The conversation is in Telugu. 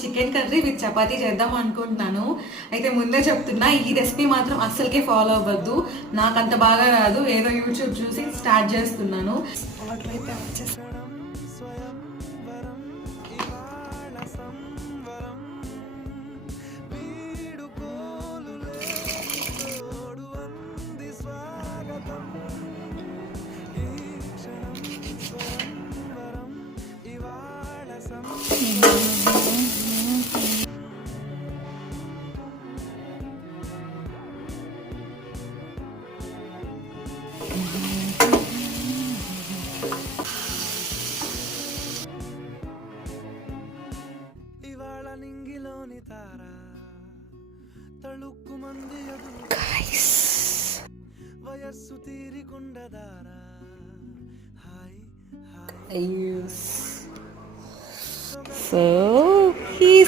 చికెన్ కర్రీ విత్ చపాతీ చేద్దాం అనుకుంటున్నాను. అయితే ముందే చెప్తున్నా, ఈ రెసిపీ మాత్రం అస్సలకే ఫాలో అవ్వద్దు. నాకు అంత బాగా రాదు, ఏదో యూట్యూబ్ చూసి స్టార్ట్ చేస్తున్నాను. ఆర్డర్ అయితే వచ్చేసి సో